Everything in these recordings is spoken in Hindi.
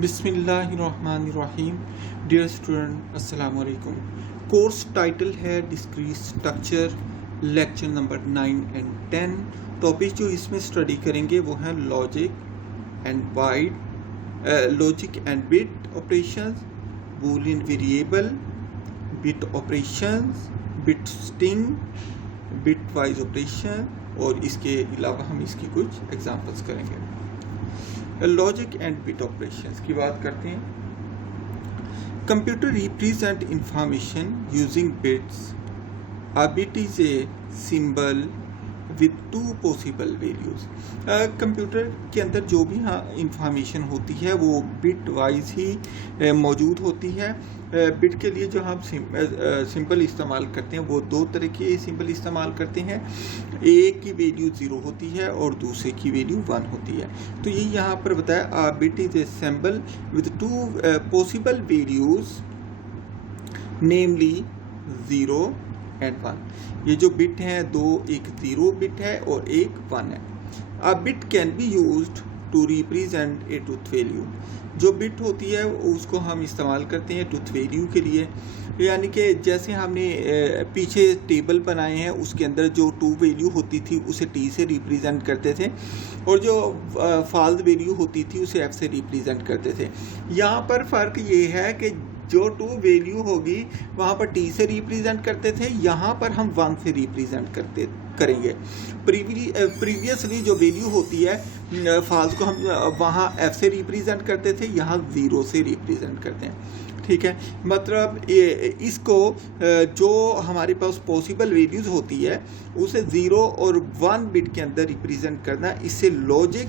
बिस्मिल्लाहिर्रहमानिर्रहीम। डियर स्टूडेंट, अस्सलाम वालेकुम। कोर्स टाइटल है discrete structure, lecture number 9 and 10। Topic जो इसमें स्टडी करेंगे वो है logic and bit operations, Boolean variable, bit operations, bit string, bit wise operation, और इसके अलावा हम इसकी कुछ एग्जांपल्स करेंगे। लॉजिक एंड बिट ऑपरेशंस की बात करते हैं। Computer represent information using bits. A bit is a symbol with two possible values. Computer के अंदर जो भी इंफॉर्मेशन होती है वो बिट वाइज ही मौजूद होती है। बिट के लिए जो हम सिंबल इस्तेमाल करते हैं वो दो तरह के सिंबल इस्तेमाल करते हैं। एक की वैल्यू 0 होती है और दूसरे की वैल्यू 1 होती है। तो ये यहाँ पर बताया bit is a symbol with two possible values namely 0 and 1। ये जो बिट हैं दो, एक 0 बिट है और एक 1 है। A bit can be used to represent a truth value. जो बिट होती है उसको हम इस्तेमाल करते हैं ट्रूथ वैल्यू के लिए। यानी कि जैसे हमने पीछे टेबल बनाए हैं उसके अंदर जो ट्रू वैल्यू होती थी उसे टी से रिप्रेजेंट करते थे और जो फॉल्स वैल्यू होती थी उसे एफ से रिप्रेजेंट करते थे। यहाँ पर फ़र्क ये है कि जो ट्रू वैल्यू होगी वहाँ पर टी से रिप्रेजेंट करते थे, यहाँ पर हम 1 से रिप्रेजेंट करेंगे। प्रीवियसली जो वैल्यू होती है फॉल्स को हम वहाँ एफ से रिप्रेजेंट करते थे, यहाँ 0 से रिप्रेजेंट करते हैं। ठीक है, मतलब इसको जो हमारे पास पॉसिबल वैल्यूज़ होती है उसे 0 और 1 बिट के अंदर रिप्रेजेंट करना, इससे लॉजिक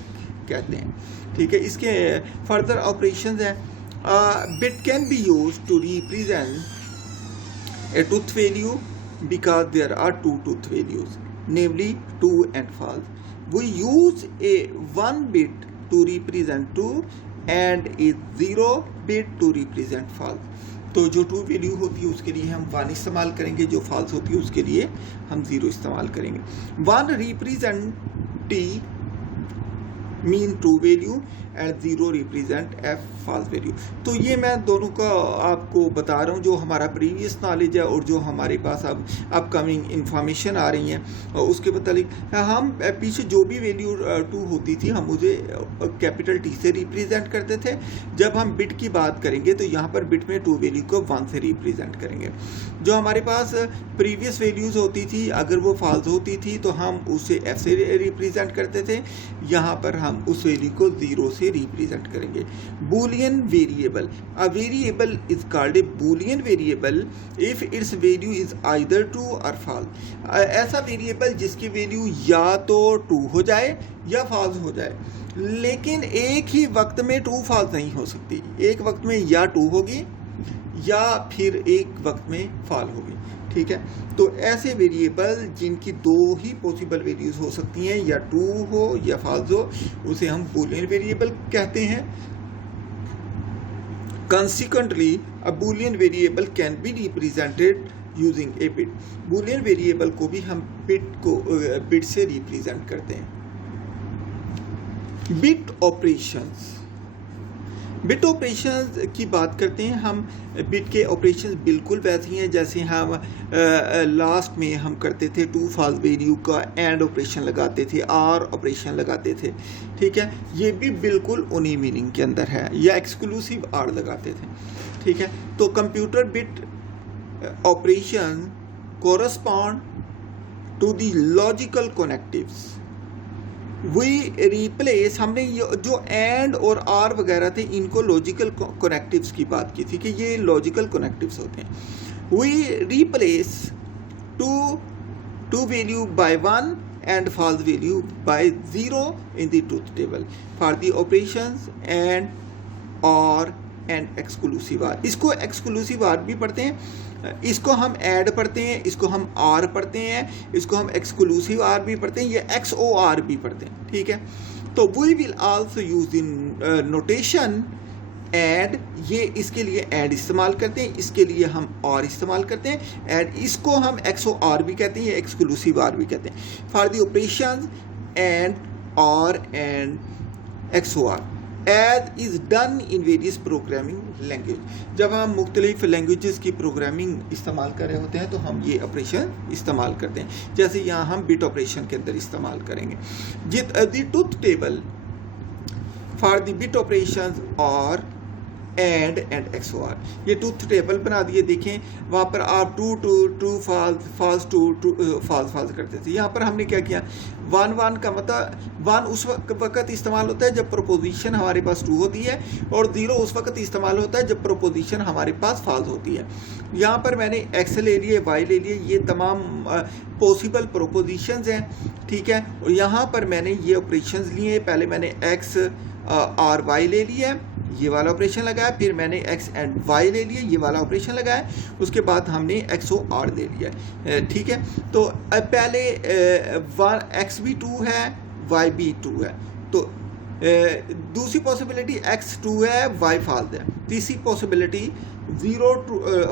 कहते हैं। ठीक है, इसके फर्दर ऑपरेशंस हैं। Bit can be used to represent a truth value because there are two truth values, namely true and false. We use a 1 bit to represent true and a 0 bit to represent false. तो जो ट्रू वैल्यू होती है उसके लिए हम 1 इस्तेमाल करेंगे, जो फॉल्स होती है उसके लिए हम 0 इस्तेमाल करेंगे। 1 represent T mean true value and 0 represent F false value. तो ये मैं दोनों का आपको बता रहा हूँ, जो हमारा प्रीवियस नॉलेज है और जो हमारे पास अब अपकमिंग इंफॉर्मेशन आ रही हैं और उसके मुतालिक हम पीछे जो भी वैल्यू 2 होती थी हम उसे कैपिटल टी से रिप्रेजेंट करते थे। जब हम बिट की बात करेंगे तो यहाँ पर बिट में ट्रू वैल्यू को 1 से रिप्रेजेंट करेंगे। जो हमारे पास प्रीवियस वैल्यूज़ होती थी अगर वो फॉल्स होती थी तो हम उसे एफ से रिप्रेजेंट करते थे, यहाँ पर हम उस वैल्यू को 0 से रिप्रेजेंट करेंगे। Boolean variable. A variable is called a Boolean variable if it's value is either true और फॉल्स। ऐसा वेरिएबल जिसकी वैल्यू या तो ट्रू हो जाए या फॉल्स हो जाए, लेकिन एक ही वक्त में ट्रू फॉल्स नहीं हो सकती। एक वक्त में या ट्रू होगी या फिर एक वक्त में फॉल होगी। ठीक है, तो ऐसे वेरिएबल जिनकी 2 ही पॉसिबल वैल्यूज हो सकती हैं, या ट्रू हो या फॉल्स हो, उसे हम बूलियन वेरिएबल कहते हैं। Consequently a Boolean variable can be represented using A bit. Boolean variable को भी हम बिट से रिप्रेजेंट करते हैं। Bit operations. बिट ऑपरेशंस की बात करते हैं हम। बिट के ऑपरेशंस बिल्कुल वैसे ही हैं जैसे हम लास्ट में हम करते थे ट्रू फॉल्स वैल्यू का एंड ऑपरेशन लगाते थे, आर ऑपरेशन लगाते थे। ठीक है, ये भी बिल्कुल उन्हीं मीनिंग के अंदर है, या एक्सक्लूसिव आर लगाते थे। ठीक है, तो computer bit operation correspond to the logical connectives. We replace, हमने जो एंड और आर वगैरह थे इनको लॉजिकल कनेक्टिव्स की बात की थी कि ये लॉजिकल कनेक्टिव्स होते हैं। We replace true value by 1 and false value by 0 in the truth table for the operations and or and exclusive or. इसको एक्सक्लूसिव आर भी पढ़ते हैं, इसको हम ऐड पढ़ते हैं, इसको हम आर पढ़ते हैं, इसको हम एक्सक्लूसिव आर भी पढ़ते हैं, ये XOR भी पढ़ते हैं। ठीक है, तो we will also use in notation and. ये इसके लिए ऐड इस्तेमाल करते हैं, इसके लिए हम और इस्तेमाल करते हैं ऐड। इसको हम XOR भी कहते हैं, एक्सक्लूसिव आर भी कहते हैं। For the operation and or and XOR। As is done in various programming language. जब हम मुख्तलिफ लैंग्वेजेस की प्रोग्रामिंग इस्तेमाल कर रहे होते हैं तो हम ये ऑपरेशन इस्तेमाल करते हैं, जैसे यहाँ हम बिट ऑपरेशन के अंदर इस्तेमाल करेंगे। The truth table for the bit operation और एंड XOR, ये ट्रूथ टेबल बना दिए। देखें वहाँ पर आप ट्रू फॉल्स ट्रू फॉल्स करते थे। यहाँ पर हमने क्या किया, 1 का मतलब 1 उस वक्त इस्तेमाल होता है जब प्रोपोजिशन हमारे पास ट्रू होती है, और 0 उस वक्त इस्तेमाल होता है जब प्रोपोजिशन हमारे पास फॉल्स होती है। यहाँ पर मैंने X ले लिए, Y ले लिए, ये तमाम पॉसिबल प्रोपोजिशंस हैं, ठीक है। और यहाँ पर मैंने ये ऑपरेशंस लिए। पहले मैंने X और Y ले लिया, ये वाला ऑपरेशन लगाया, फिर मैंने X एंड Y ले लिया, ये वाला ऑपरेशन लगाया, उसके बाद हमने XOR दे लिया, ठीक है। तो पहले X भी 2 है, Y भी 2 है, तो दूसरी पॉसिबिलिटी X 2 है, Y फॉल्स है। तीसरी पॉसिबिलिटी 0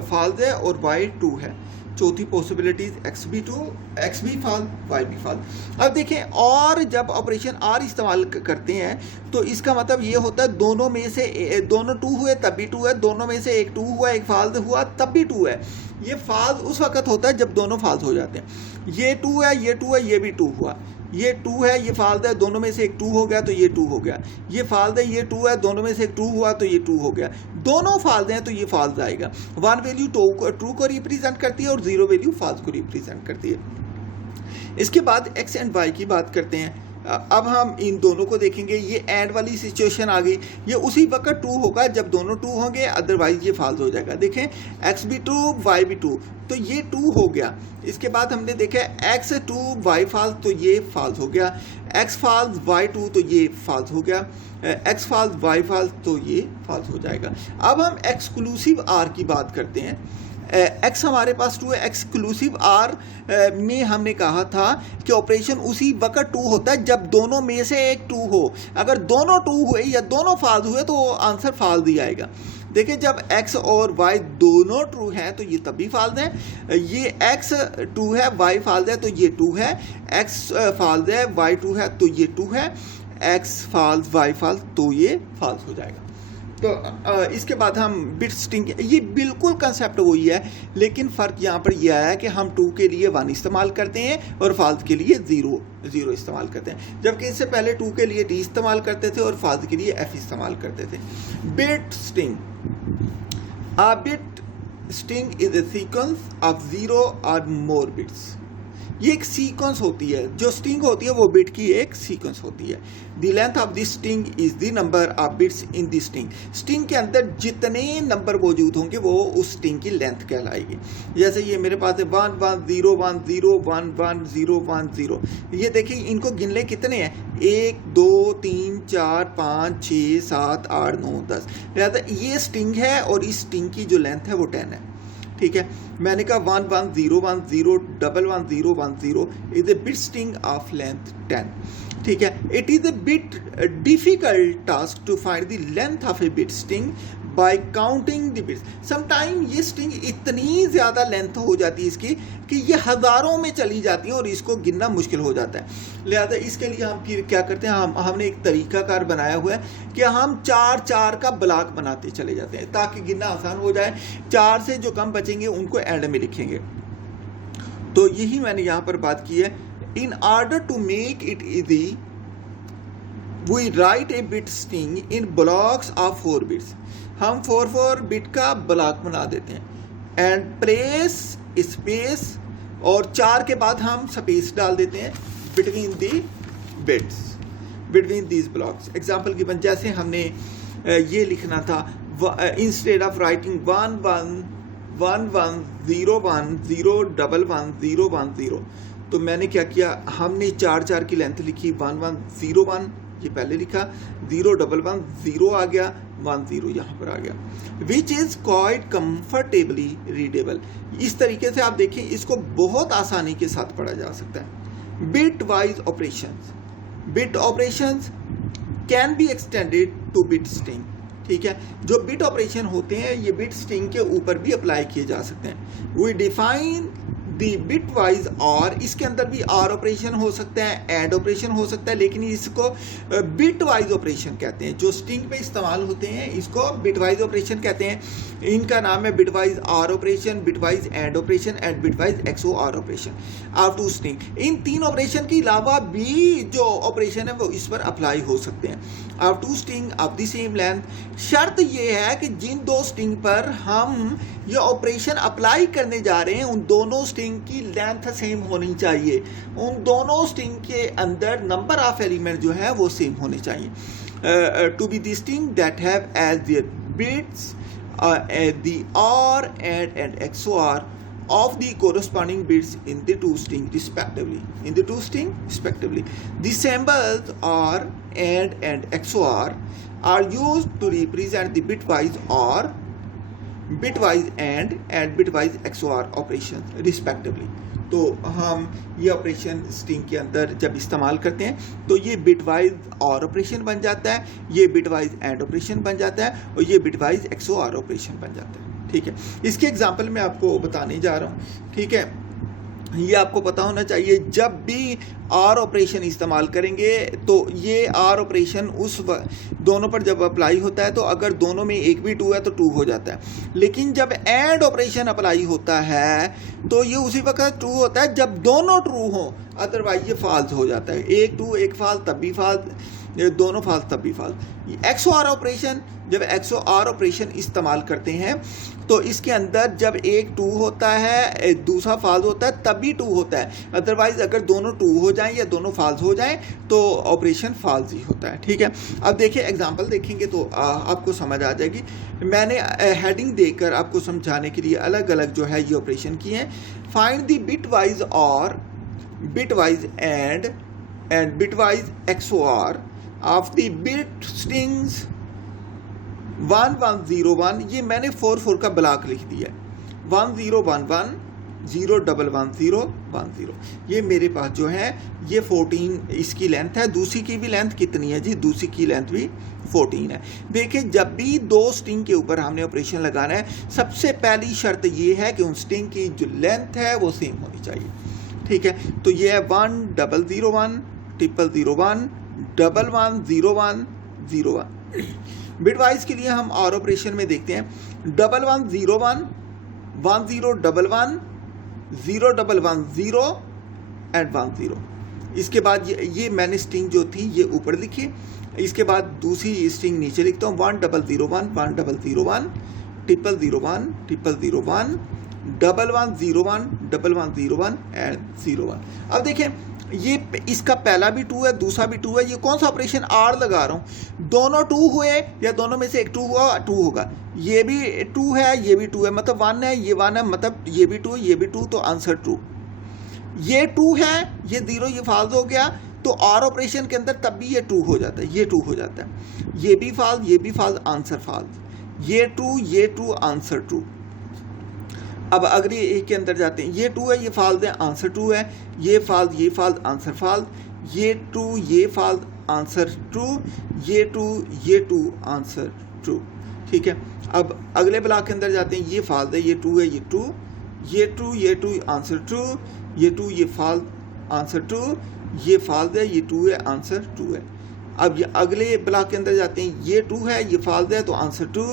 फॉल्स है और Y 2 है। चौथी पॉसिबिलिटीज X भी फॉल्स, Y भी फॉल्स। अब देखें, और जब ऑपरेशन R इस्तेमाल करते हैं तो इसका मतलब ये होता है दोनों में से दोनों 2 हुए तब भी 2 है, दोनों में से एक 2 हुआ एक फॉल्स हुआ तब भी 2 है। ये फॉल्स उस वक्त होता है जब दोनों फॉल्स हो जाते हैं। ये 2 है, ये 2 है, ये भी 2 हुआ, ये 2 है, ये फॉल्स है, दोनों में से एक 2 हो गया तो ये 2 हो गया। ये फॉल्स है, ये 2 है, दोनों में से एक 2 हुआ तो ये 2 हो गया। दोनों फॉल्स हैं तो ये फॉल्स आएगा। 1 वैल्यू ट्रू को रिप्रेजेंट करती है और 0 वैल्यू फॉल्स को रिप्रेजेंट करती है। इसके बाद X एंड Y की बात करते हैं। अब हम इन दोनों को देखेंगे। ये एंड वाली सिचुएशन आ गई, ये उसी वक्त 2 होगा जब दोनों 2 होंगे, अदरवाइज ये फॉल्स हो जाएगा। देखें X भी 2 Y भी 2, तो ये 2 हो गया। इसके बाद हमने देखा X 2 Y फॉल्स, तो ये फॉल्स हो गया। X फॉल्स Y 2, तो ये फॉल्स हो गया। X फॉल्स Y फॉल्स, तो ये फॉल्स हो जाएगा। अब हम एक्सक्लूसिव R की बात करते हैं। X हमारे पास 2 है, एक्सक्लूसिव R में हमने कहा था कि ऑपरेशन उसी वक्त 2 होता है जब दोनों में से एक 2 हो। अगर दोनों 2 हुए या दोनों फॉल्स हुए तो आंसर फॉल्स ही आएगा। देखिए, जब X और Y दोनों ट्रू हैं तो ये तभी फॉल्स है। ये X 2 है, Y फॉल्स है, तो ये 2 है। X फॉल्स है, Y 2 है, तो ये 2 है। X फॉल्स Y फॉल्स, तो ये फॉल्स हो जाएगा। तो इसके बाद हम बिट स्ट्रिंग, ये बिल्कुल कंसेप्ट वही है, लेकिन फ़र्क यहाँ पर यह आया कि हम 2 के लिए 1 इस्तेमाल करते हैं और फॉल्स के लिए 0 इस्तेमाल करते हैं, जबकि इससे पहले 2 के लिए T इस्तेमाल करते थे और फॉल्स के लिए F इस्तेमाल करते थे। Bit string, a bit string is a sequence of 0 और मोर बिट्स। ये एक सीक्वेंस होती है, जो स्ट्रिंग होती है वो बिट की एक सीक्वेंस होती है। The length of this string is the number of bits in the string. String के अंदर जितने नंबर मौजूद होंगे वो उस स्ट्रिंग की लेंथ कहलाएगी। जैसे ये मेरे पास है 1 1 0 1 0 1 1 0 1 0। ये देखिए, इनको गिन ले कितने हैं, 1 2 3 4 5 6 7 8 9 10। लिहाजा ये स्ट्रिंग है और इस स्ट्रिंग की जो लेंथ है वो 10 है, ठीक है। मैंने कहा 1 1 0 1 0 1 1 0 1 0 is a bit string of length 10, ठीक है। It is a bit difficult task to find the length of a bit string by counting the bits. Sometime ये स्ट्रिंग इतनी ज़्यादा लेंथ हो जाती है इसकी कि ये हज़ारों में चली जाती है और इसको गिनना मुश्किल हो जाता है। लिहाजा इसके लिए हम फिर क्या करते हैं, हमने एक तरीकाकार बनाया हुआ है कि हम 4 का ब्लॉक बनाते चले जाते हैं ताकि गिनना आसान हो जाए। 4 से जो कम बचेंगे उनको एंड में लिखेंगे। तो यही मैंने यहाँ पर बात की है। In order to make it easy we write a bit string in blocks of 4 bits. हम 4 बिट का ब्लॉक बना देते हैं एंड प्रेस स्पेस, और 4 के बाद हम स्पेस डाल देते हैं between the bits, between these blocks. Example given, जैसे हमने ये लिखना था, इंस्टेड ऑफ राइटिंग 1 1 1 1 0 1 0 1 1 0 1 0, तो मैंने क्या किया, हमने 4 की लेंथ लिखी। 1 1 0 1 ये पहले लिखा, 0 1 1 0 आ गया, 1 0 यहाँ पर आ गया, which is quite comfortably readable. इस तरीके से आप देखें, इसको बहुत आसानी के साथ पढ़ा जा सकता है। Bit wise operations, bit operations can be extended two bit string, ठीक है। जो बिट ऑपरेशन होते हैं ये बिट स्ट्रिंग के ऊपर भी अप्लाई किए जा सकते हैं। We define the bitwise or, इसके अंदर भी आर ऑपरेशन हो सकता है, एड ऑपरेशन हो सकता है, लेकिन इसको बिट वाइज ऑपरेशन कहते हैं। जो स्ट्रिंग पे इस्तेमाल होते हैं इसको बिट वाइज ऑपरेशन कहते हैं। इनका नाम है bitwise or operation, bitwise and operation and bitwise XOR operation of two string. इन 3 ऑपरेशन के अलावा भी जो ऑपरेशन है वो इस पर अप्लाई हो सकते हैं। Of two string of the same length, शर्त ये है कि जिन 2 स्ट्रिंग पर हम ये ऑपरेशन अप्लाई करने जा रहे हैं उन दोनों स्ट्रिंग की लेंथ सेम होनी चाहिए। उन दोनों स्ट्रिंग के अंदर नंबर ऑफ एलिमेंट जो है वो सेम होने चाहिए। To be the string that have as their bits the OR, AND and XOR of the corresponding bits in the 2 string respectively. In the 2 string respectively, the symbols OR, AND and XOR are used to represent the bitwise OR, bitwise and bitwise XOR operations respectively. तो हम ये ऑपरेशन स्ट्रिंग के अंदर जब इस्तेमाल करते हैं तो ये बिटवाइज और ऑपरेशन बन जाता है, ये बिटवाइज एंड ऑपरेशन बन जाता है और ये बिटवाइज एक्सओ आर ऑपरेशन बन जाता है। ठीक है, इसके एग्जांपल मैं आपको बताने जा रहा हूँ। ठीक है, ये आपको पता होना चाहिए जब भी आर ऑपरेशन इस्तेमाल करेंगे तो ये आर ऑपरेशन उस दोनों पर जब अप्लाई होता है तो अगर दोनों में एक भी ट्रू है तो ट्रू हो जाता है। लेकिन जब एंड ऑपरेशन अप्लाई होता है तो ये उसी वक्त ट्रू होता है जब दोनों ट्रू हो, अदरवाइज ये फॉल्स हो जाता है। एक ट्रू एक फॉल्स तब भी फॉल्स, दोनों फॉल्स तब भी फॉल्स। एक्सओ आर ऑपरेशन, जब एक्सओ आर ऑपरेशन इस्तेमाल करते हैं तो इसके अंदर जब एक ट्रू होता है दूसरा फॉल्स होता है तब भी ट्रू होता है, अदरवाइज अगर दोनों ट्रू हो जाएं या दोनों फॉल्स हो जाएं तो ऑपरेशन फॉल्स ही होता है। ठीक है, अब देखिए एग्जांपल देखेंगे तो आपको समझ आ जाएगी। मैंने हेडिंग देकर आपको समझाने के लिए अलग अलग जो है ये ऑपरेशन किए हैं। फाइंड द बिट वाइज और, bit wise and bit wise XOR of the bit strings 1101, ये मैंने 44 का ब्लॉक लिख दिया है। 1011 0111010, ये मेरे पास जो है ये 14 इसकी लेंथ है। दूसरी की भी लेंथ कितनी है जी? दूसरी की लेंथ भी 14 है। देखिए जब भी 2 स्ट्रिंग के ऊपर हमने ऑपरेशन लगाना है सबसे पहली शर्त ये है कि उन स्ट्रिंग की जो लेंथ है वो सेम होनी चाहिए। ठीक है, तो ये है 1001 0001 110101। बिटवाइज के लिए हम और ऑपरेशन में देखते हैं 1101 1011 0110 एंड 10। इसके बाद ये मैंने स्ट्रिंग जो थी ये ऊपर लिखी, इसके बाद दूसरी स्ट्रिंग नीचे लिखता हूँ 1001 1001 0001 0001 1101 1101 एंड 01। अब देखें ये इसका पहला भी ट्रू है दूसरा भी ट्रू है। ये कौन सा ऑपरेशन आर लगा रहा हूँ, दोनों ट्रू हुए या दोनों में से एक ट्रू हुआ, ट्रू होगा। ये भी ट्रू है ये भी ट्रू है, मतलब 1 है ये 1 है, मतलब ये भी ट्रू ये भी ट्रू, तो आंसर ट्रू। ये ट्रू है ये 0 ये फॉल्स हो गया, तो आर ऑपरेशन के अंदर तब भी ये ट्रू हो जाता है, ये ट्रू हो जाता है। ये भी फॉल्स आंसर फॉल्स, ये ट्रू आंसर ट्रू। अब अगली एक के अंदर जाते हैं, ये ट्रू है ये फॉल्स है आंसर ट्रू है, ये फॉल्स आंसर फॉल्स, ये ट्रू ये फॉल्स आंसर ट्रू, ये ट्रू आंसर ट्रू। ठीक है, अब अगले ब्लॉक के अंदर जाते हैं, ये फॉल्स है ये ट्रू है ये ट्रू, ये ट्रू आंसर ट्रू, ये ट्रू ये फॉल्स आंसर ट्रू, ये फॉल्स है ये ट्रू है आंसर ट्रू है। अब ये अगले ब्लॉक के अंदर जाते हैं, ये ट्रू है ये फॉल्स है तो आंसर ट्रू,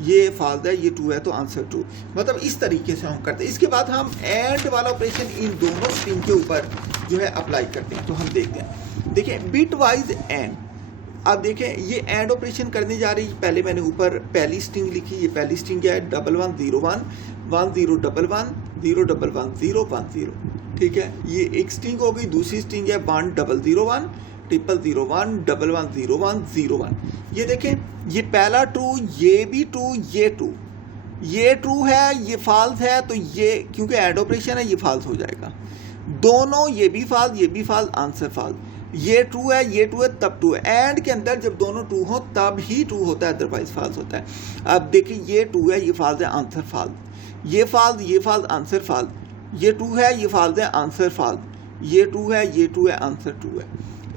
ये फॉल्स है ये ट्रू है तो आंसर ट्रू। मतलब इस तरीके से हम करते हैं। इसके बाद हम एंड वाला ऑपरेशन इन दोनों स्ट्रिंग के ऊपर जो है अप्लाई करते हैं। तो हम देखते हैं, देखिए बिट वाइज एंड। अब देखें ये एंड ऑपरेशन करने जा रही है। पहले मैंने ऊपर पहली स्ट्रिंग लिखी, ये पहली स्ट्रिंग है 1101 1011 011010। ठीक है, ये एक स्ट्रिंग हो गई। दूसरी स्ट्रिंग है 1001 0001 110101। ये देखें ये पहला ट्रू ये भी ट्रू ये ट्रू है ये फॉल्स है, तो ये क्योंकि ऐड ऑपरेशन है ये फॉल्स हो जाएगा। दोनों ये भी फॉल्स आंसर फॉल्स। ये ट्रू है तब ट्रू है। एंड के अंदर जब दोनों ट्रू हो तब ही ट्रू होता है, अदरवाइज फॉल्स होता है। अब देखिए ये ट्रू है ये फॉल्स है आंसर फॉल्स, ये फॉल्स आंसर फॉल्स, ये ट्रू है ये फॉल्स है आंसर फॉल्स, ये ट्रू है आंसर ट्रू है।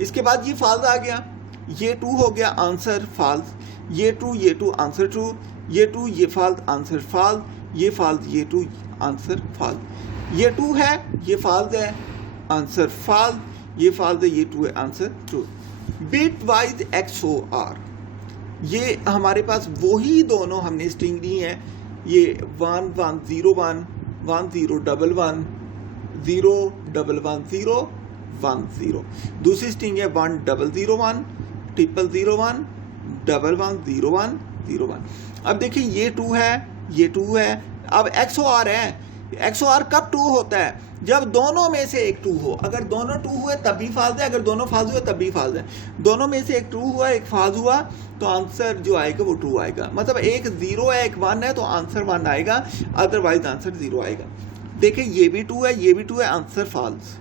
इसके बाद ये फॉल्स आ गया, ये ट्रू हो गया आंसर फॉल्स, ये ट्रू आंसर ट्रू, ये ट्रू ये फॉल्स आंसर फॉल्स, ये फॉल्स ये ट्रू आंसर फॉल्स। ये ट्रू है, ये फॉल्स है, आंसर फॉल्स, ये फॉल्स है, ये ट्रू है, answer true. Bit wise XOR, ये हमारे पास वही दोनों हमने स्ट्रिंग ली है, ये 1 1 0 1 1 0 1 1 0 1 1 0 1 0। दूसरी स्ट्रिंग है 1 0 0 1 0 0 1 1 1 0 1 0 1। अब देखिए ये 2 है, ये 2 है। अब XOR है, XOR कब 2 होता है? जब दोनों में से एक 2 हो। अगर दोनों 2 हुए तब भी फॉल्स है, अगर दोनों फॉल्स हुए तब भी फॉल्स है। दोनों में से एक 2 हुआ, एक फॉल्स हुआ, तो आंसर जो आएगा वो 2 आएगा। मतलब एक 0 है, एक 1 है, तो आंसर 1 आएगा, अदरवाइज आंसर 0 आएगा। देखिए ये भी 2 है, ये भी 2 है, आंसर फॉल्स।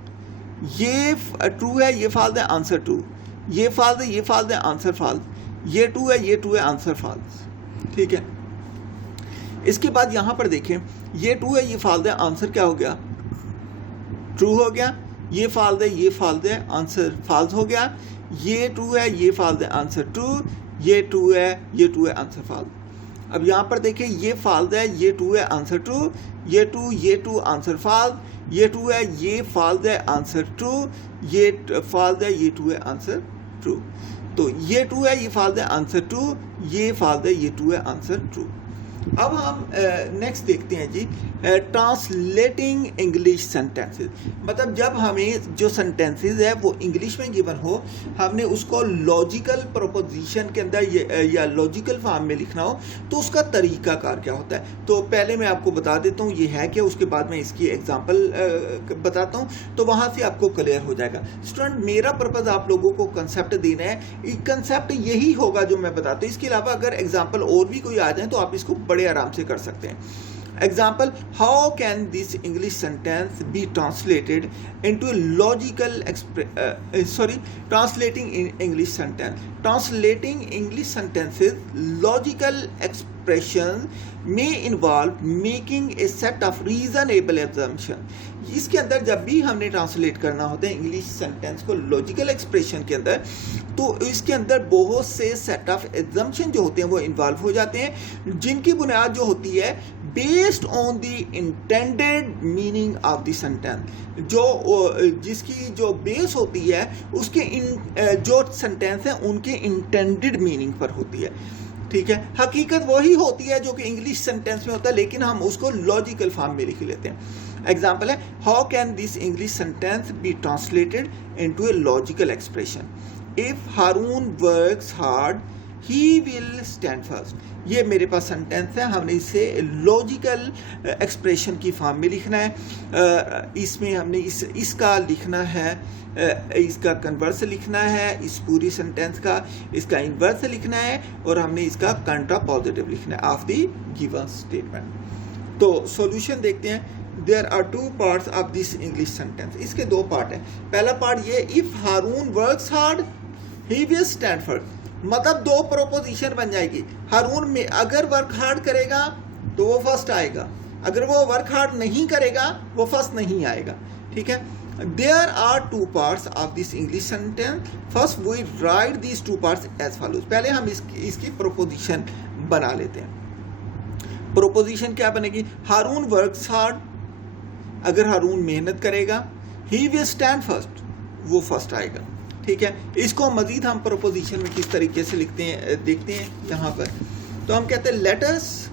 ये ट्रू है, ये फॉल्स है, आंसर ट्रू। ये फॉल्स है, ये फॉल्स है, आंसर फॉल्स। ये 2 है, ये 2 है, आंसर फॉल्स। ठीक है। इसके बाद यहां पर देखें, ये 2 है, ये फॉल्स है, आंसर क्या हो गया? ट्रू हो गया। ये फॉल्स है, ये फॉल्स है, आंसर फॉल्स हो गया। ये 2 है, ये फॉल्स है, आंसर ट्रू। ये 2 है, ये 2 है, आंसर फॉल्स। अब यहाँ पर देखिए ये फॉल्स है, ये 2 है, आंसर ट्रू। ये 2 आंसर फॉल्स। ये 2 है, ये फॉल्स है, आंसर ट्रू। ये फॉल्स है, ये 2 है, आंसर ट्रू। तो ये 2 है, ये फॉल्स है, आंसर ट्रू। ये फॉल्स है, ये 2 है, आंसर ट्रू। अब हम नेक्स्ट देखते हैं जी, ट्रांसलेटिंग इंग्लिश सेंटेंसेस। मतलब जब हमें जो सेंटेंसेस है वो इंग्लिश में गिवन हो, हमने उसको लॉजिकल प्रोपोजिशन के अंदर या लॉजिकल फॉर्म में लिखना हो, तो उसका तरीकाकार क्या होता है। तो पहले मैं आपको बता देता हूँ ये है क्या, उसके बाद मैं इसकी एग्जांपल बताता हूँ, तो वहाँ से आपको क्लियर हो जाएगा। स्टूडेंट, मेरा पर्पज़ आप लोगों को कंसेप्ट देना है, कंसेप्ट यही होगा जो मैं बताता हूँ। इसके अलावा अगर एग्जाम्पल और भी कोई आ जाए तो आप इसको बड़े आराम से कर सकते हैं। Example, how can this English sentence be translated into logical translating English sentence. Translating English sentences logical expression में involve making a set of reasonable assumption. इसके अंदर जब भी हमने ट्रांसलेट करना होता है इंग्लिश सेंटेंस को लॉजिकल एक्सप्रेशन के अंदर, तो इसके अंदर बहुत से सेट ऑफ एजम्पशन जो होते हैं वो इन्वॉल्व हो जाते हैं, जिनकी बुनियाद जो होती है based on the intended meaning of the sentence. जिसकी जो बेस होती है उसके जो सेंटेंस है उनके इंटेंडेड मीनिंग पर होती है। ठीक है। हकीकत वही होती है जो कि इंग्लिश सेंटेंस में होता है, लेकिन हम उसको लॉजिकल फॉर्म में लिख लेते हैं। एग्जाम्पल है, how can this English sentence be translated into a logical expression. If Haroon works hard he will stand first. ये मेरे पास सेंटेंस है, हमने इसे लॉजिकल एक्सप्रेशन की फॉर्म में लिखना है। इसमें हमने इसका लिखना है, इसका कन्वर्स लिखना है, इस पूरी सेंटेंस का इसका इन्वर्स लिखना है, और हमने इसका कंट्रा पॉजिटिव लिखना है ऑफ द गिवन स्टेटमेंट। तो सॉल्यूशन देखते हैं। There are 2 parts of this English sentence. इसके 2 पार्ट हैं। पहला पार्ट ये, if Haroon works hard he will stand first. मतलब 2 प्रोपोजिशन बन जाएगी। हारून में अगर वर्क हार्ड करेगा तो वो फर्स्ट आएगा, अगर वो वर्क हार्ड नहीं करेगा वो फर्स्ट नहीं आएगा। ठीक है। There are 2 parts of this English sentence. First we write these 2 parts as follows. पहले हम इसकी प्रोपोजिशन बना लेते हैं। प्रोपोजिशन क्या बनेगी? हारून वर्क्स हार्ड, अगर हारून मेहनत करेगा, he will stand first, वो फर्स्ट आएगा। ठीक है। इसको मजीद हम प्रोपोजिशन में किस तरीके से लिखते हैं देखते हैं यहाँ पर। तो हम कहते हैं, late us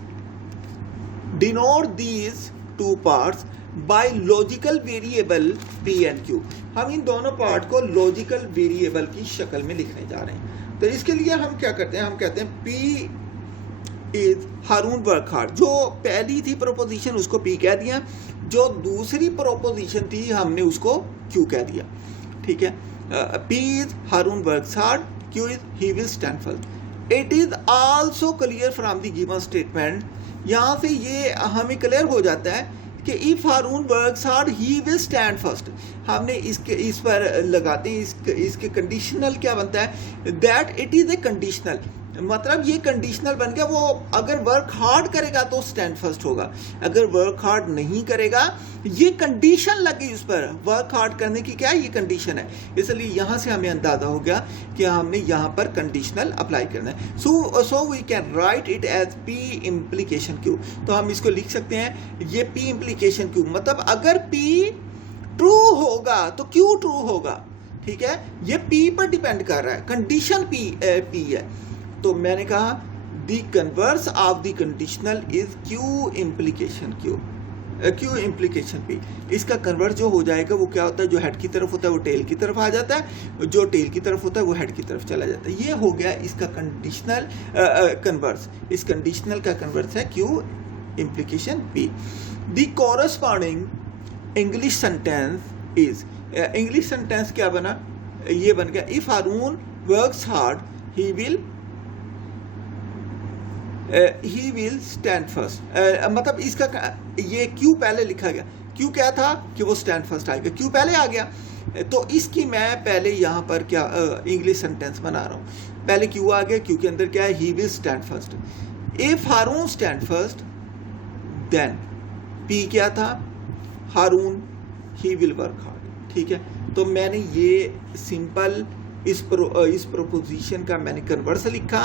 denote these 2 parts by logical variable P and Q। हम इन दोनों पार्ट को लॉजिकल वेरिएबल की शक्ल में लिखने जा रहे हैं। तो इसके लिए हम क्या करते हैं, हम कहते हैं P is Haroon work hard. जो पहली थी प्रोपोजिशन उसको P कह दिया, जो दूसरी प्रोपोजिशन थी हमने उसको Q कह दिया। ठीक है। P is Harun works hard, Q is he will stand first. It is also clear from the given statement. यहाँ से ये हमें क्लियर हो जाता है कि if Harun works hard, he will stand first. हमने इस पर लगाते हैं, इसके कंडीशनल क्या बनता है, that it is a conditional. मतलब ये कंडीशनल बन गया। वो अगर वर्क हार्ड करेगा तो स्टैंड फर्स्ट होगा, अगर वर्क हार्ड नहीं करेगा, ये कंडीशन लगी उस पर, वर्क हार्ड करने की क्या है, ये कंडीशन है। इसलिए यहाँ से हमें अंदाजा हो गया कि हमने यहाँ पर कंडीशनल अप्लाई करना है। So we can write it as P implication Q. तो हम इसको लिख सकते हैं ये पी इम्प्लीकेशन क्यू, मतलब अगर पी ट्रू होगा तो क्यू ट्रू होगा। ठीक है, ये पी पर डिपेंड कर रहा है, कंडीशन पी है। तो मैंने कहा the converse of the conditional is Q implication Q, Q implication P. इसका कन्वर्स जो हो जाएगा वो क्या होता है, जो हेड की तरफ होता है वो टेल की तरफ आ जाता है, जो टेल की तरफ होता है वो हेड की तरफ चला जाता है। ये हो गया इसका कंडीशनल कन्वर्स। इस कंडीशनल का कन्वर्स है Q implication P. The corresponding English sentence is, English sentence क्या बना, ये बन गया if Haroon works hard he will stand first. मतलब इसका ये क्यू पहले लिखा गया, क्यू क्या था कि वो स्टैंड फर्स्ट आएगा, क्यू पहले आ गया। तो इसकी मैं पहले यहाँ पर क्या इंग्लिश सेंटेंस बना रहा हूँ। पहले क्यू आ गया, क्यू के अंदर क्या है, he will stand first. If Haroon stand first then P क्या था, Haroon he will work hard. ठीक है, तो मैंने ये सिंपल इस प्रोपोजिशन का मैंने कन्वर्स लिखा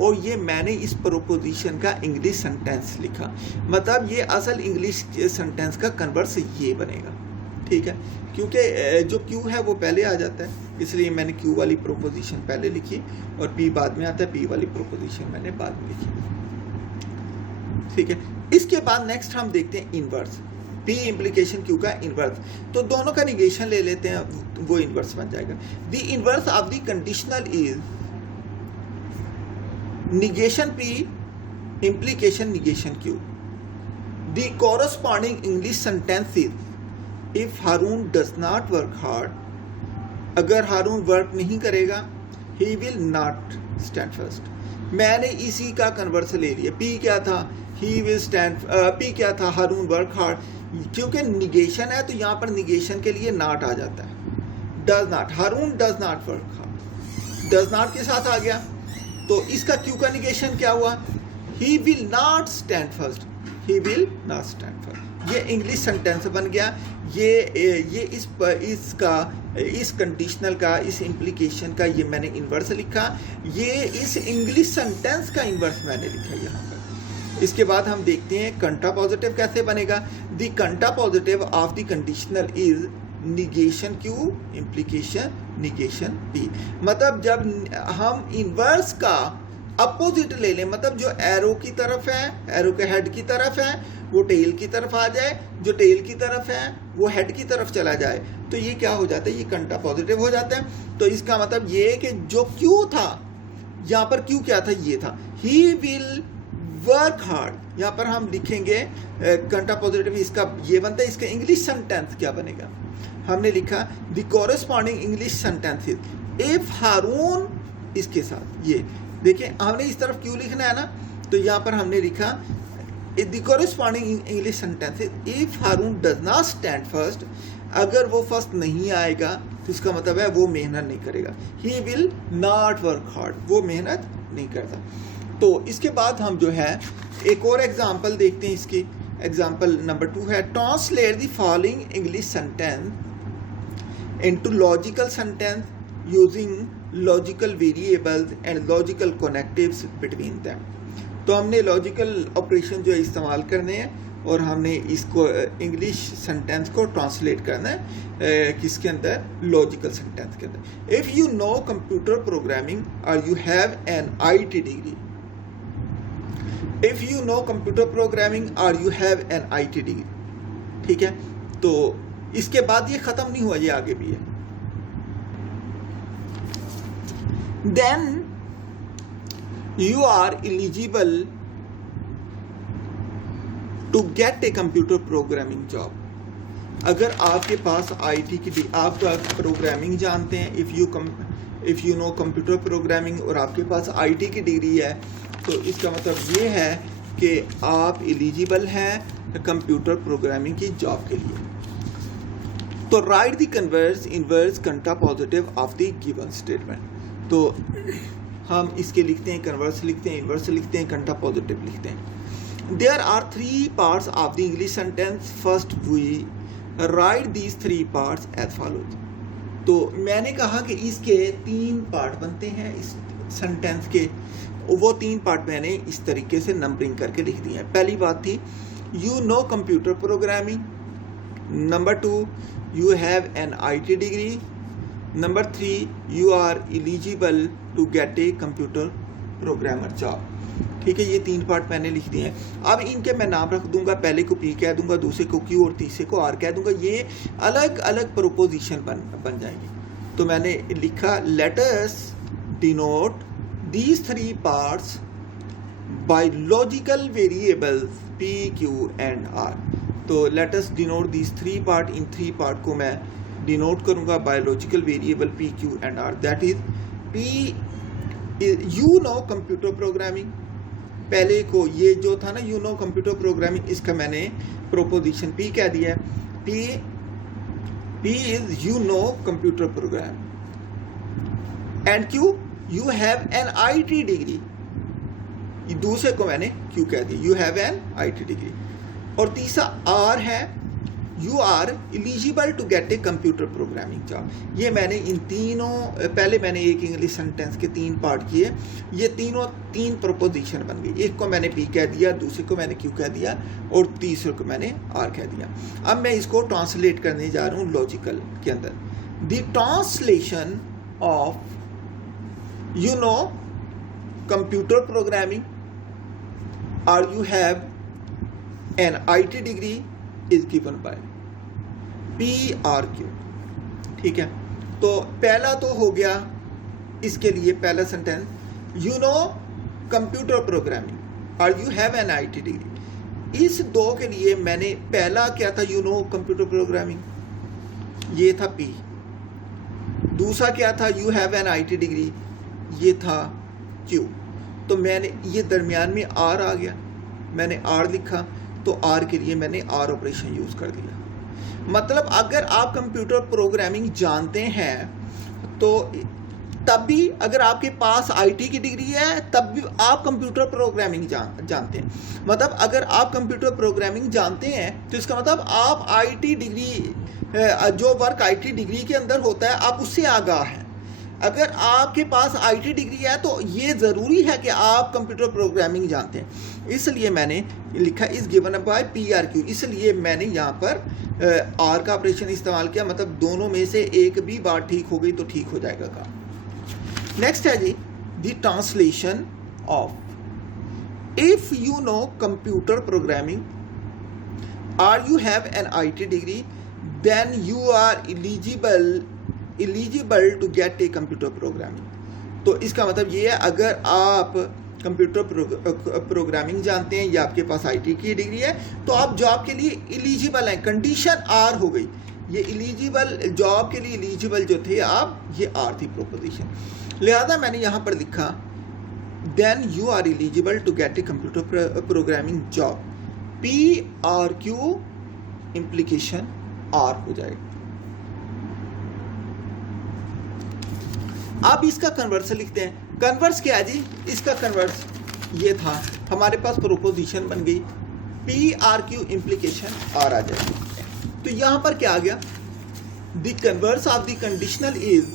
और ये मैंने इस प्रोपोजिशन का इंग्लिश सेंटेंस लिखा। मतलब ये असल इंग्लिश सेंटेंस का कन्वर्स ये बनेगा। ठीक है, क्योंकि जो क्यू है वो पहले आ जाता है, इसलिए मैंने क्यू वाली प्रोपोजिशन पहले लिखी और पी बाद में आता है, पी वाली प्रोपोजिशन मैंने बाद में लिखी। ठीक है, इसके बाद नेक्स्ट हम देखते हैं इनवर्स, पी इम्प्लीकेशन क्यू का इनवर्स। तो दोनों का निगेशन ले लेते हैं, वो इनवर्स बन जाएगा। The inverse of the conditional is negation P implication negation Q. The corresponding English sentence is if Haroon does not work hard, अगर हारून वर्क नहीं करेगा, he will not stand first. मैंने इसी का कन्वर्स ले लिया। पी क्या था, ही विल स्टैंड, पी क्या था, हारून वर्क हार्ड। क्योंकि निगेशन है तो यहाँ पर निगेशन के लिए नॉट आ जाता है, does not, Haroon does not work hard, does not के साथ आ गया। तो इसका क्यू का निगेशन क्या हुआ, ही will not stand first, he will not stand first. ये इंग्लिश सेंटेंस बन गया। ये इस कंडीशनल का, इस इम्प्लीकेशन का ये मैंने इन्वर्स लिखा, ये इस इंग्लिश सेंटेंस का इन्वर्स मैंने लिखा यहाँ पर। इसके बाद हम देखते हैं कंटा पॉजिटिव कैसे बनेगा। The contrapositive of the conditional is negation Q implication negation P. मतलब जब हम इन्वर्स का अपोजिट ले लें, मतलब जो एरो की तरफ है, एरो के हेड की तरफ है, वो टेल की तरफ आ जाए, जो टेल की तरफ है वो हेड की तरफ चला जाए, तो ये क्या हो जाता है, ये कंटा पॉजिटिव हो जाता है। तो इसका मतलब ये कि जो क्यू था, यहाँ पर क्यू क्या था, ये था ही विल वर्क हार्ड। यहाँ पर हम लिखेंगे कंटा पॉजिटिव, इसका ये बनता है। इसका इंग्लिश सेंटेंस क्या बनेगा, हमने लिखा the corresponding English sentence is if Haroon, इसके साथ ये देखिए हमने इस तरफ क्यों लिखना है ना, तो यहाँ पर हमने लिखा the corresponding English sentence is if Haroon does not stand first. अगर वो फर्स्ट नहीं आएगा तो इसका मतलब है वो मेहनत नहीं करेगा, he will not work hard, वो मेहनत नहीं करता। तो इसके बाद हम जो है एक और एग्जाम्पल देखते हैं। इसकी एग्जाम्पल नंबर 2 है, translate the following English sentence into logical sentence using logical variables and logical connectives between them. तो हमने लॉजिकल ऑपरेशन जो इस्तेमाल करने हैं और हमने इसको इंग्लिश सेंटेंस को ट्रांसलेट करना है किसके अंदर, लॉजिकल सेंटेंस के अंदर। If you know computer programming और you have an IT degree, if you know computer programming और you have an IT degree. ठीक है, तो इसके बाद ये खत्म नहीं हुआ, ये आगे भी है। Then you are eligible to get a computer programming job. अगर आपके पास IT की, आप प्रोग्रामिंग जानते हैं, if you know computer programming और आपके पास IT की डिग्री है, तो इसका मतलब ये है कि आप एलिजिबल हैं कंप्यूटर प्रोग्रामिंग की जॉब के लिए। तो write the converse inverse contrapositive of the given statement. तो हम इसके लिखते हैं कन्वर्स लिखते हैं, इन्वर्स लिखते हैं, कंटा पॉजिटिव लिखते हैं। There are 3 parts of the English sentence, first we write these 3 parts as follows. तो मैंने कहा कि इसके 3 पार्ट बनते हैं इस सेंटेंस के, वो 3 पार्ट मैंने इस तरीके से नंबरिंग करके लिख दिए हैं। पहली बात थी you know computer programming, number 2 you have an IT degree, number 3 you are eligible to get a computer programmer job. ठीक है, ये 3 पार्ट मैंने लिख दिए हैं। अब इनके मैं नाम रख दूंगा, पहले को P कह दूंगा, दूसरे को Q और तीसरे को R कह दूंगा। ये अलग अलग प्रोपोजिशन बन जाएंगे। तो मैंने लिखा let us denote these 3 parts by logical variables P, Q and R। तो let us denote these 3 part, इन 3 पार्ट को मैं डिनोट करूंगा by logical variable P, Q and R। That is P you know computer programming. पहले को ये जो था ना यू नो कंप्यूटर प्रोग्रामिंग, इसका मैंने प्रोपोजिशन P कह दिया है। P is you know computer program, and Q you have an IT degree. दूसरे को मैंने Q कह दिया, you have an IT degree. और तीसरा R है you are eligible to get a computer programming job. ये मैंने इन तीनों, पहले मैंने एक इंग्लिश सेंटेंस के 3 पार्ट किए, ये तीनों 3 प्रोपोजिशन बन गई। एक को मैंने P कह दिया, दूसरे को मैंने Q कह दिया और तीसरे को मैंने R कह दिया। अब मैं इसको ट्रांसलेट करने जा रहा हूँ लॉजिकल के अंदर। The translation of you know computer programming और you have an IT degree is given by PRQ। ठीक है, तो पहला तो हो गया इसके लिए पहला sentence you know computer programming और you have an IT degree. इस 2 के लिए मैंने पहला क्या था यू नो कंप्यूटर प्रोग्रामिंग, ये था P। दूसरा क्या था you have an IT degree, ये था Q। तो मैंने ये दरमियान में R आ गया, मैंने R लिखा, तो R के लिए मैंने R ऑपरेशन यूज कर दिया। मतलब अगर आप कंप्यूटर प्रोग्रामिंग जानते हैं तो तब भी, अगर आपके पास IT की डिग्री है तब भी आप कंप्यूटर प्रोग्रामिंग जानते हैं। मतलब अगर आप कंप्यूटर प्रोग्रामिंग जानते हैं तो इसका मतलब आप IT डिग्री, जो वर्क IT डिग्री के अंदर होता है, आप उससे आगाह हैं। अगर आपके पास IT डिग्री है तो ये ज़रूरी है कि आप कंप्यूटर प्रोग्रामिंग जानते हैं। इसलिए मैंने लिखा इस गिवन बाय PRQ, इसलिए मैंने यहाँ पर R का ऑपरेशन इस्तेमाल किया। मतलब दोनों में से एक भी बात ठीक हो गई तो ठीक हो जाएगा काम। नेक्स्ट है जी the translation of if you know computer programming और you have an IT degree then you are eligible to get a computer programming. तो इसका मतलब ये है अगर आप कंप्यूटर प्रोग्रामिंग जानते हैं या आपके पास IT की डिग्री है तो आप जॉब के लिए एलिजिबल हैं। कंडीशन R हो गई, ये एलिजिबल, जॉब के लिए एलिजिबल जो थे आप, ये R थी प्रोपोजिशन। लिहाजा मैंने यहाँ पर लिखा then you are eligible to get a computer programming job. PRQ implication R हो जाएगा। अब इसका कन्वर्स लिखते हैं। कन्वर्स क्या है जी? इसका कन्वर्स ये था, हमारे पास प्रोपोजिशन बन गई PRQ इम्प्लीकेशन R आ जाएगी। तो यहां पर क्या आ गया? The converse of the conditional is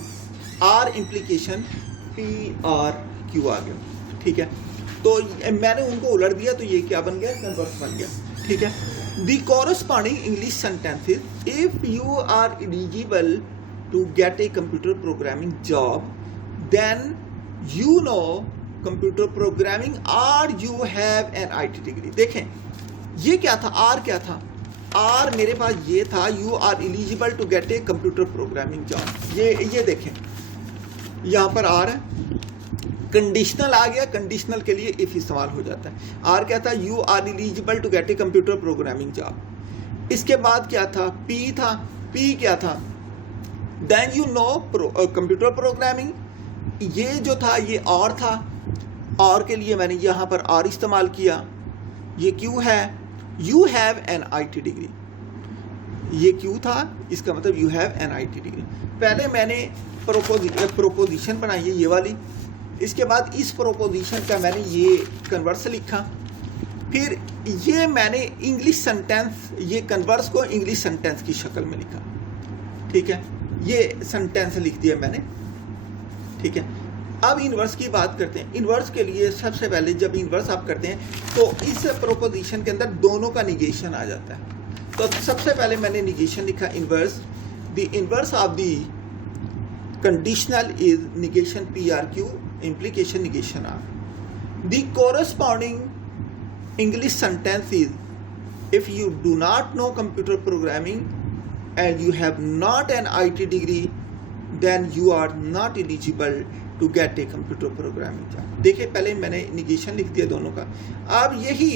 R implication PRQ आ गया। ठीक है, तो मैंने उनको उलट दिया तो ये क्या बन गया? कन्वर्स बन गया। ठीक है, the corresponding English sentence is if you are eligible to get a computer programming job then you know computer programming or you have an IT degree। देखें ये क्या था? R क्या था? R मेरे पास ये था you are eligible to get a computer programming job। ये देखें यहाँ पर R है, कंडीशनल आ गया, कंडीशनल के लिए इफ इस्तेमाल हो जाता है। R क्या था? you are eligible to get a computer programming job। इसके बाद क्या था? P था। P क्या था? Then you know computer programming, ये जो था ये R था। R के लिए मैंने यहाँ पर R इस्तेमाल किया। ये Q है, you have an IT degree, ये Q था, इसका मतलब you have an IT degree. पहले मैंने प्रोपोजिशन बनाई है ये वाली, इसके बाद इस प्रोपोजिशन का मैंने ये कन्वर्स लिखा, फिर ये मैंने इंग्लिश सेंटेंस, ये कन्वर्स को इंग्लिश सेंटेंस की शक्ल में लिखा, ठीक है, ये सेंटेंस लिख दिया मैंने, ठीक है। अब इन्वर्स की बात करते हैं। इन्वर्स के लिए सबसे पहले जब इन्वर्स आप करते हैं तो इस प्रोपोजिशन के अंदर दोनों का निगेशन आ जाता है। तो सबसे पहले मैंने निगेशन लिखा inverse, the inverse of the conditional is negation PRQ, implication negation R. The corresponding English sentence is, if you do not know computer programming and you have not an IT degree, then you are not eligible to get a computer programming job. देखिए पहले मैंने निगेशन लिख दिया दोनों का। अब यही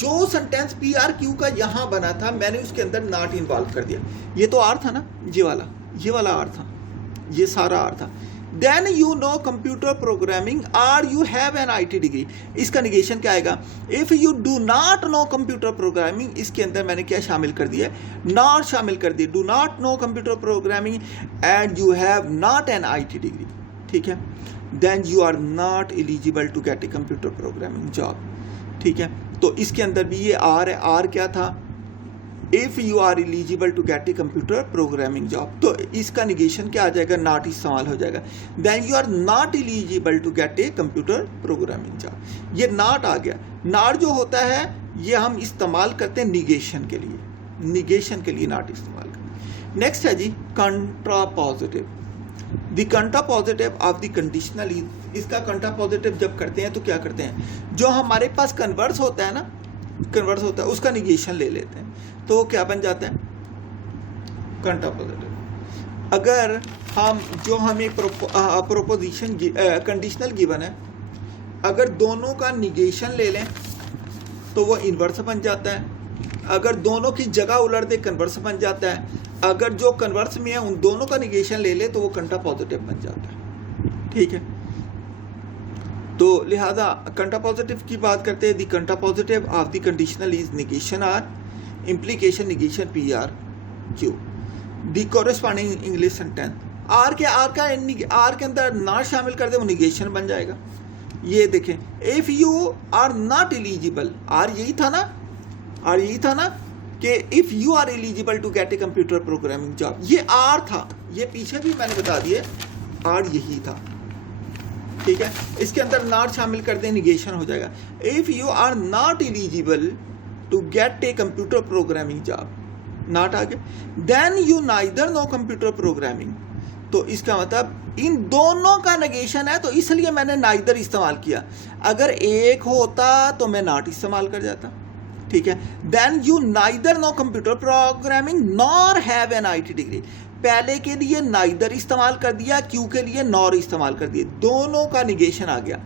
जो सेंटेंस PRQ का यहाँ बना था मैंने उसके अंदर नॉट इन्वॉल्व कर दिया। ये तो आर था ना, ये वाला आर था, ये सारा आर था। Then you know computer programming or you have an IT degree. इसका निगेशन क्या आएगा? If you do not know computer programming, इसके अंदर मैंने क्या शामिल कर दिया? Not शामिल कर दिया। Do not know computer programming and you have not an IT degree. ठीक है? Then you are not eligible to get a computer programming job. ठीक है? तो इसके अंदर भी ये आर है। आर क्या था? If you are eligible to get a computer programming job, तो इसका निगेशन क्या आ जाएगा? नॉट इस्तेमाल हो जाएगा। Then you are not eligible to get a computer programming job. ये नॉट आ गया। नॉट जो होता है ये हम इस्तेमाल करते हैं निगेशन के लिए, निगेशन के लिए नॉट इस्तेमाल करते हैं। नेक्स्ट है जी contrapositive. The contrapositive of the conditional is, इसका कंट्रापॉजिटिव जब करते हैं तो क्या करते हैं? जो हमारे पास कन्वर्स होता है ना, कन्वर्स होता है उसका निगेशन ले लेते हैं, तो वो क्या बन जाता है? कंट्रापॉजिटिव। अगर हम जो हमें प्रोपोजिशन कंडीशनल गिवन है, अगर दोनों का निगेशन ले लें तो वो इन्वर्स बन जाता है। अगर दोनों की जगह उलट दे कन्वर्स बन जाता है। अगर जो कन्वर्स में है उन दोनों का निगेशन ले ले तो वो कंट्रापॉजिटिव बन जाता है, ठीक है। तो लिहाजा कंट्रापॉजिटिव की बात करते हैं। The contrapositive of the conditional is negation R, implication negation PRQ. The corresponding English sentence R के अंदर नॉट शामिल कर दे वो निगेशन बन जाएगा। ये देखें, if you are not eligible, or यही था ना कि if you are eligible to get a computer programming job, ये आर था, ये पीछे भी मैंने बता दिए आर यही था, ठीक है। इसके अंदर नॉट शामिल कर दे निगेशन हो जाएगा। If you are not eligible to get a computer programming job, not आगे, then you neither know computer programming, तो इसका मतलब इन दोनों का नेगेशन है, तो इसलिए मैंने नाइदर इस्तेमाल किया। अगर एक होता तो मैं नॉट इस्तेमाल कर जाता, ठीक है। then you neither know computer programming nor have an IT degree, पहले के लिए नाइदर इस्तेमाल कर दिया, क्यू के लिए नॉर इस्तेमाल कर दिए, दोनों का निगेशन आ गया।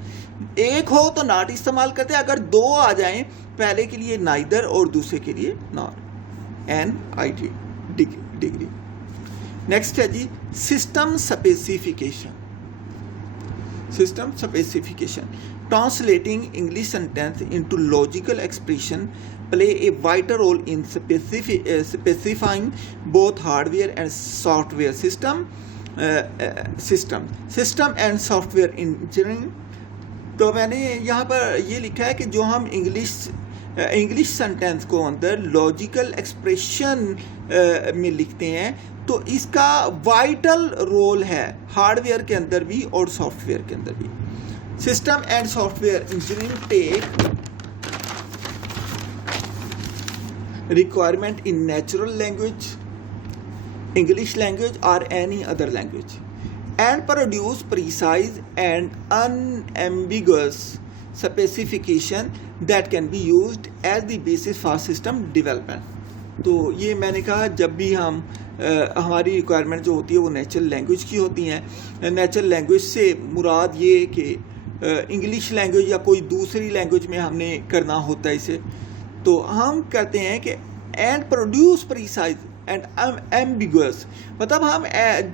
एक हो तो नॉट इस्तेमाल करते, अगर दो आ जाएं, पहले के लिए नाइदर और दूसरे के लिए nor, an IT degree. Next है जी system specification. System specification, translating English sentence into logical expression play a vital role in specifying both hardware and software system and software engineering। तो मैंने यहाँ पर ये लिखा है कि जो हम इंग्लिश सेंटेंस को अंदर लॉजिकल एक्सप्रेशन में लिखते हैं तो इसका वाइटल रोल है हार्डवेयर के अंदर भी और सॉफ्टवेयर के अंदर भी। System and software engineering take requirement in natural language, English language or any other language and produce precise and unambiguous specification that can be used as the basis for system development। तो ये मैंने कहा जब भी हम हमारी रिक्वायरमेंट जो होती है वो नेचुरल लैंग्वेज की होती हैं। नेचुरल लैंग्वेज से मुराद ये कि इंग्लिश लैंग्वेज या कोई दूसरी लैंग्वेज में हमने करना होता है इसे, तो हम कहते हैं कि and produce precise and ambiguous, मतलब हम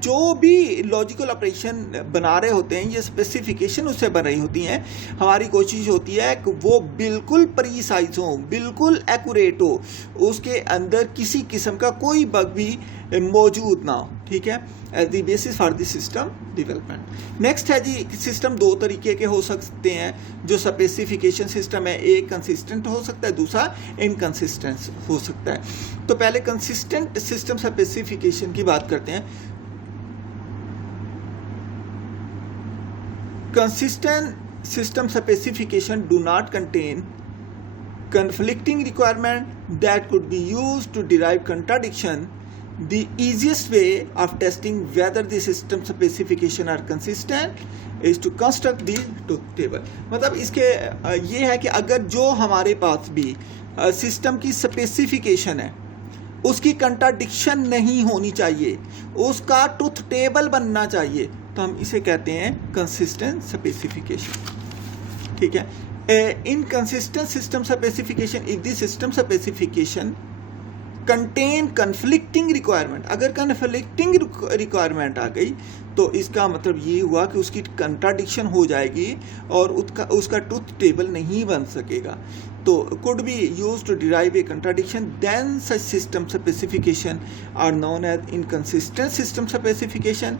जो भी लॉजिकल ऑपरेशन बना रहे होते हैं ये स्पेसिफिकेशन उससे बन रही होती हैं। हमारी कोशिश होती है कि वो बिल्कुल प्रीसाइज हो, बिल्कुल एक्यूरेट हो, उसके अंदर किसी किस्म का कोई बग भी मौजूद ना हो, ठीक है, as the basis for the system development. Next है जी, सिस्टम दो तरीके के हो सकते हैं जो स्पेसिफिकेशन सिस्टम है, एक कंसिस्टेंट हो सकता है, दूसरा इनकंसिस्टेंट हो सकता है। तो पहले कंसिस्टेंट सिस्टम स्पेसिफिकेशन की बात करते हैं। Consistent system specification do not contain conflicting requirement that could be used to derive contradiction. The easiest way of testing whether the system specification are consistent is to construct the truth table. मतलब इसके ये है कि अगर जो हमारे पास भी सिस्टम की स्पेसिफिकेशन है उसकी कंट्राडिक्शन नहीं होनी चाहिए, उसका ट्रुथ टेबल बनना चाहिए, तो हम इसे कहते हैं कंसिस्टेंट स्पेसिफिकेशन। ठीक है, inconsistent system specification if the system specification contain conflicting requirement। अगर conflicting requirement आ गई तो इसका मतलब ये हुआ कि उसकी कंट्राडिक्शन हो जाएगी और उसका ट्रुथ टेबल नहीं बन सकेगा। तो could be used to derive a contradiction, then such system specification are known as inconsistent system specification.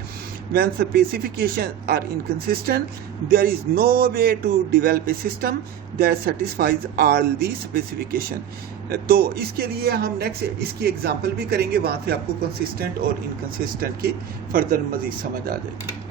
When specifications are inconsistent, there is no way to develop a system that satisfies all the specification. तो इसके लिए हम नेक्स्ट इसकी एग्जांपल भी करेंगे, वहाँ से आपको कंसिस्टेंट और इनकंसिस्टेंट की फर्दर मज़ीद समझ आ जाएगी।